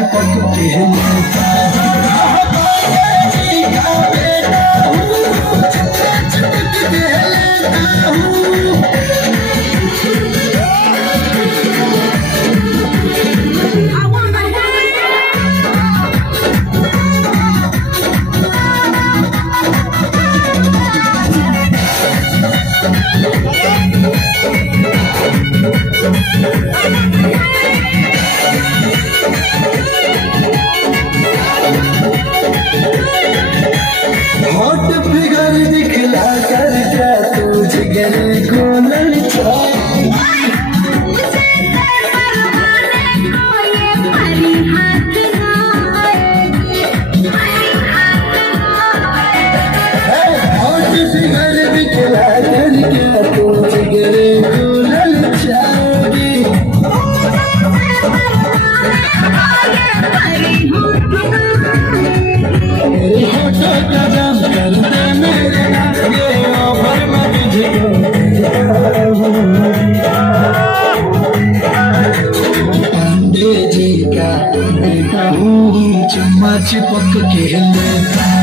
चिपक के लेता हॉट फिगर दिखला कर क्या तू जिगर को ललचा हॉट फिगर दिखला कर क्या तू जिगर को ललचाएगी मेरे होठों का दम कर दे मेरे ये ऑफर में तुझको पांडे जी का बेटा हूँ चम्मा चिपक के लेता